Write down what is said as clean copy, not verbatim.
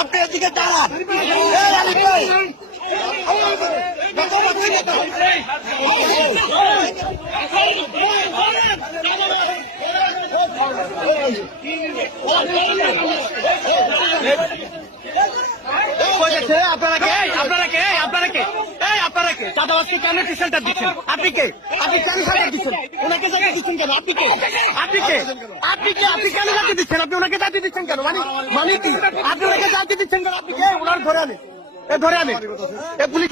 আপনি এদিকে দাঁড়ান। আপনারা কে? আপনারা কে? আপনারা কে? আপনারা কে? চাঁদাবাজকে কেন টিউশনটা দিচ্ছেন? আপনি কে? আপনি কেন সাজা দিচ্ছেন? ওনাকে জাতি দিচ্ছেন কেন? আপনি কে? আপনি কে? আপনি কে? আপনি কেন জাতি দিচ্ছেন? আপনি ওনাকে জাতি দিচ্ছেন কেন? মানে কি? আপনি ওনাকে জাতি দিচ্ছেন কেন? আপনি কে? ওনার ধরে আনে, ধরে আনে, পুলিশ।